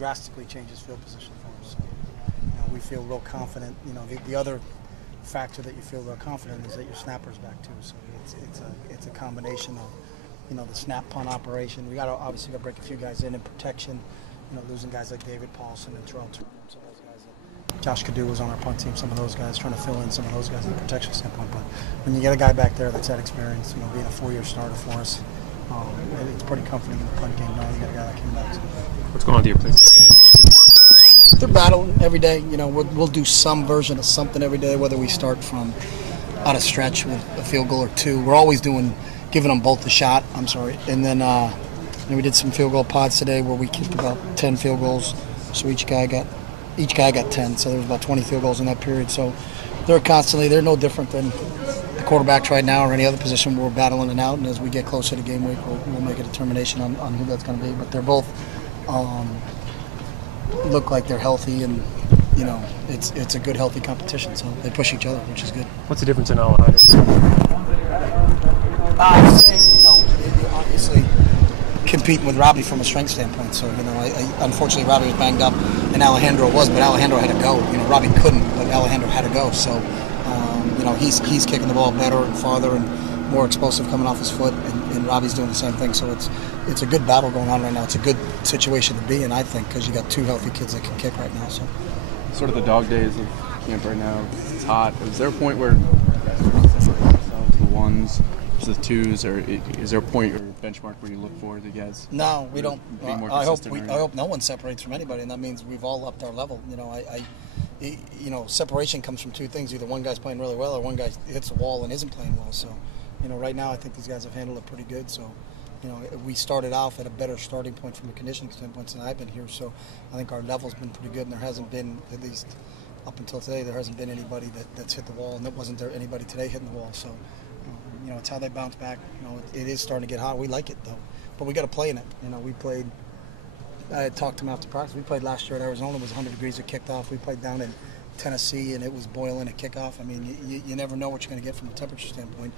drastically changes field position for us. So, we feel real confident. The other factor that you feel real confident is that your snapper's back too. So it's a combination of the snap punt operation. We obviously got to break a few guys in protection. Losing guys like David Paulson and Terrell Turner, some of those guys. Josh Kadu was on our punt team. Some of those guys trying to fill in some of those guys in the protection standpoint. But when you get a guy back there that's had experience, being a 4-year starter for us, it's pretty comforting in the punt game knowing you got a guy that came back. So. What's going on to your place? They're battling every day. We'll do some version of something every day, whether we start from out of stretch with a field goal or two. We're always giving them both a shot. And then we did some field goal pods today where we kicked about 10 field goals. So each guy got 10. So there was about 20 field goals in that period. So they're no different than the quarterbacks right now or any other position where we're battling it out. And as we get closer to game week, we'll make a determination on who that's going to be. But they're both look like they're healthy, and it's a good, healthy competition. So they push each other, which is good. What's the difference in Alejandro? Obviously competing with Robbie from a strength standpoint. So unfortunately Robbie was banged up, and Alejandro was, but Alejandro had to go. Robbie couldn't, but Alejandro had to go. So he's kicking the ball better and farther and more explosive coming off his foot, and Robbie's doing the same thing. So it's a good battle going on right now. It's a good situation to be in, I think, because you got two healthy kids that can kick right now. So sort of the dog days of camp right now. It's hot. Is there a point where the ones, the twos, or is there a point or benchmark where you look for the guys? No, we don't. I hope no one separates from anybody, and that means we've all upped our level. Separation comes from two things: either one guy's playing really well, or one guy hits the wall and isn't playing well. So, right now I think these guys have handled it pretty good. So, we started off at a better starting point from a conditioning standpoint since I've been here. So, I think our level's been pretty good, and there hasn't been, at least up until today, there hasn't been anybody that's hit the wall, and there wasn't there anybody today hitting the wall. So, it's how they bounce back. It is starting to get hot. We like it though, but we got to play in it. We played. I had talked to him after practice. We played last year at Arizona. It was 100 degrees at kickoff. We played down in Tennessee, and it was boiling at kickoff. I mean, you never know what you're going to get from a temperature standpoint,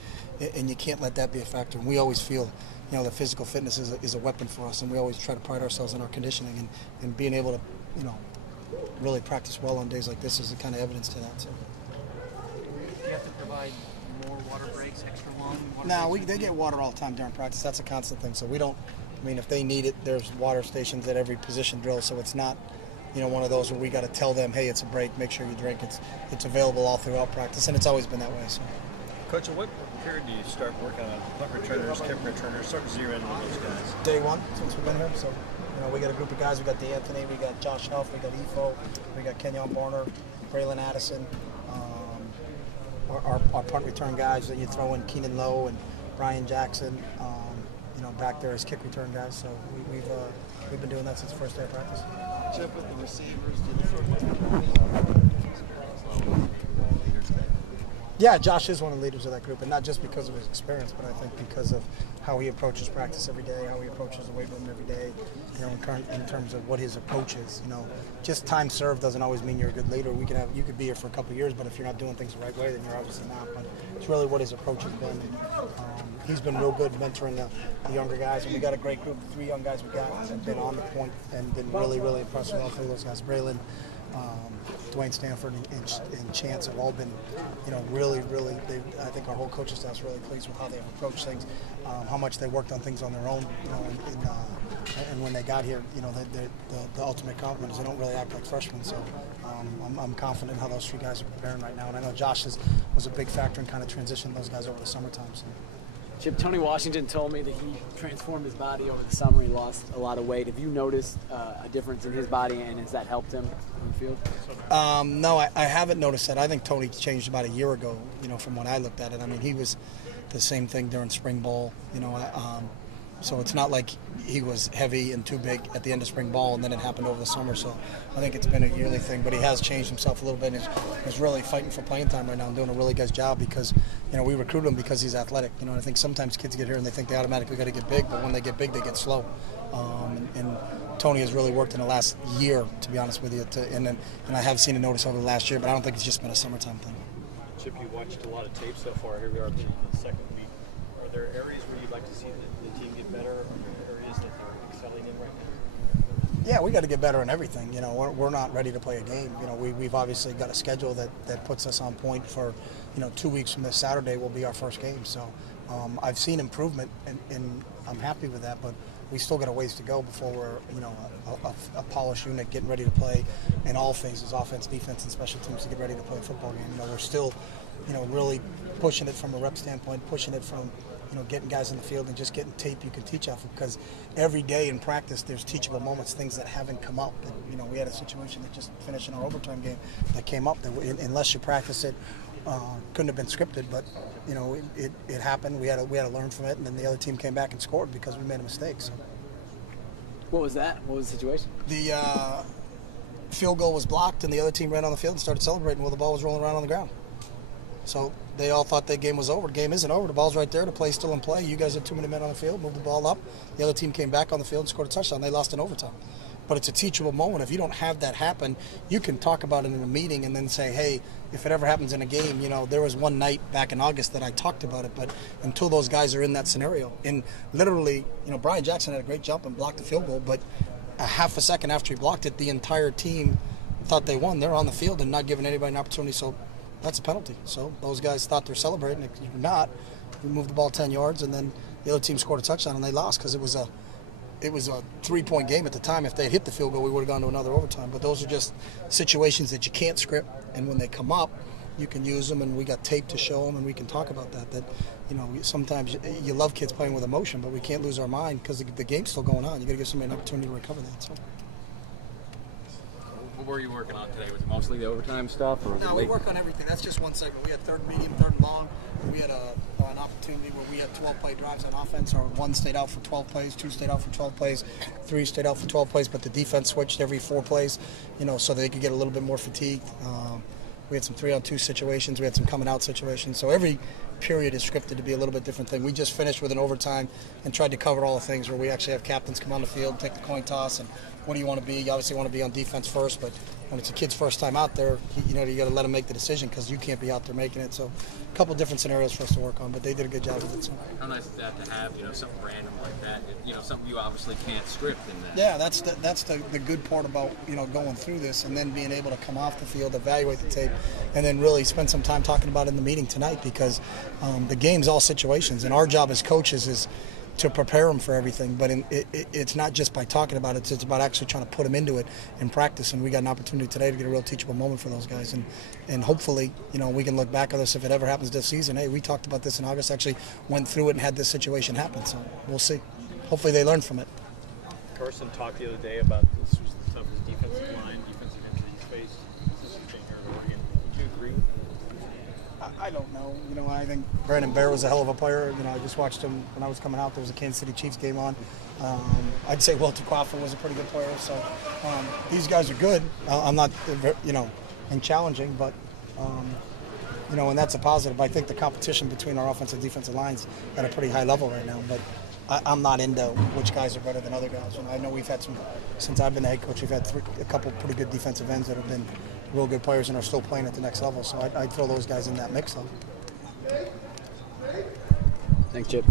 and you can't let that be a factor. And we always feel, the physical fitness is a weapon for us, and we always try to pride ourselves on our conditioning and being able to, really practice well on days like this is the kind of evidence to that. So. Do you have to provide more water breaks, extra long water breaks? They get water all the time during practice. That's a constant thing. So we don't. If they need it, there's water stations at every position drill. So it's not, one of those where we got to tell them, hey, it's a break. Make sure you drink. It's available all throughout practice, and it's always been that way. So. Coach, at what period do you start working on punt returners, kick returners, start zeroing in on those guys? Day one since we've been here. So. We got a group of guys. We got DeAnthony, we got Josh Huff, we got Efo, we got Kenyon Barner, Braylon Addison. Our punt return guys that you throw in, Keenan Lowe and Brian Jackson. Back there as kick return guys. So we've been doing that since the first day of practice. Chip, with the receivers, did Yeah, Josh is one of the leaders of that group, and not just because of his experience, but I think because of how he approaches practice every day, how he approaches the weight room every day, in terms of what his approach is. Just time served doesn't always mean you're a good leader. You could be here for a couple of years, but if you're not doing things the right way, then you're obviously not. But it's really what his approach has been. And, he's been real good mentoring the younger guys, and we got a great group. The 3 young guys we got have been on the point and been really, really impressed with all 3 of those guys. Braylon, Dwayne Stanford and Chance have all been, really, really. I think our whole coaching staff's really pleased with how they've approached things, how much they worked on things on their own, and when they got here, the ultimate compliment is they don't really act like freshmen. So I'm confident in how those 3 guys are preparing right now, and I know Josh was a big factor in kind of transitioning those guys over the summertime. So. Chip, Tony Washington told me that he transformed his body over the summer. He lost a lot of weight. Have you noticed a difference in his body, and has that helped him on the field? No, I haven't noticed that. I think Tony changed about a year ago, from when I looked at it. He was the same thing during spring ball, so it's not like he was heavy and too big at the end of spring ball and then it happened over the summer. So I think it's been a yearly thing, but he has changed himself a little bit and is really fighting for playing time right now and doing a really good job because, we recruit him because he's athletic. I think sometimes kids get here and they think they automatically got to get big, but when they get big, they get slow. And Tony has really worked in the last year, to be honest with you, and I have seen a notice over the last year, but I don't think it's just been a summertime thing. Chip, you watched a lot of tape so far. Here we are in the second week. Are there areas where you'd like to see the team get better, or areas that they're excelling in right now? Yeah, we got to get better in everything. You know, we're not ready to play a game. You know, we've obviously got a schedule that puts us on point for, 2 weeks from this Saturday will be our first game. So I've seen improvement, and I'm happy with that. But we still got a ways to go before we're, a polished unit getting ready to play in all phases, offense, defense, and special teams to get ready to play a football game. We're still, really pushing it from a rep standpoint, pushing it from, getting guys in the field and just getting tape you can teach off of, because every day in practice there's teachable moments, things that haven't come up. And, we had a situation that just finished in our overtime game that came up that unless you practice it, couldn't have been scripted, but it happened. We had to learn from it, and then the other team came back and scored because we made a mistake. So. What was that? What was the situation? The field goal was blocked, and the other team ran on the field and started celebrating while the ball was rolling around on the ground. So they all thought the game was over. The game isn't over. The ball's right there. The play's still in play. You guys had 2 minute men on the field, moved the ball up. The other team came back on the field and scored a touchdown. They lost in overtime. But it's a teachable moment. If you don't have that happen, you can talk about it in a meeting and then say, hey, if it ever happens in a game, there was one night back in August that I talked about it, but until those guys are in that scenario. And literally, Brian Jackson had a great jump and blocked the field goal, but a half a second after he blocked it, the entire team thought they won. They're on the field and not giving anybody an opportunity, so that's a penalty. So those guys thought they're celebrating. If you're not, we moved the ball 10 yards, and then the other team scored a touchdown, and they lost because it was a 3-point game at the time. If they had hit the field goal, we would have gone to another overtime. But those are just situations that you can't script, and when they come up, you can use them, and we got tape to show them, and we can talk about that. That sometimes you love kids playing with emotion, but we can't lose our mind because the game's still going on. You got to give somebody an opportunity to recover that. So. What were you working on today? Was it mostly the overtime stuff? Or No, we work on everything. That's just one segment. We had third medium, third and long. We had an opportunity where we had 12-play drives on offense, or one stayed out for 12 plays, 2 stayed out for 12 plays, 3 stayed out for 12 plays, but the defense switched every 4 plays, so they could get a little bit more fatigued. We had some 3-on-2 situations. We had some coming out situations. So every period is scripted to be a little bit different thing. We just finished with an overtime and tried to cover all the things where we actually have captains come on the field, take the coin toss, and what do you want to be? You obviously want to be on defense first, but when it's a kid's first time out there, you got to let him make the decision because you can't be out there making it. So a couple different scenarios for us to work on, but they did a good job with it. So. How nice is that to have, something random like that? Something you obviously can't script in that. Yeah, that's the good part about, going through this and then being able to come off the field, evaluate the tape, and then really spend some time talking about it in the meeting tonight because the game's all situations, and our job as coaches is to prepare them for everything, but it's not just by talking about it, it's about actually trying to put them into it in practice, and we got an opportunity today to get a real teachable moment for those guys, and hopefully, we can look back on this if it ever happens this season. Hey, we talked about this in August, actually went through it and had this situation happen, so we'll see. Hopefully they learn from it. Carson talked the other day about this was the toughest defensive line, defensive end he's faced since he's been here in Oregon. Would you agree? I don't know. I think Brandon Bear was a hell of a player. I just watched him when I was coming out. There was a Kansas City Chiefs game on. I'd say Walter Crawford was a pretty good player. So these guys are good. I'm not, and challenging, but, and that's a positive. I think the competition between our offensive and defensive lines at a pretty high level right now. But I'm not into which guys are better than other guys. I know we've had since I've been the head coach, we've had a couple pretty good defensive ends that have been real good players and are still playing at the next level. So I'd throw those guys in that mix, though. Thanks, Chip.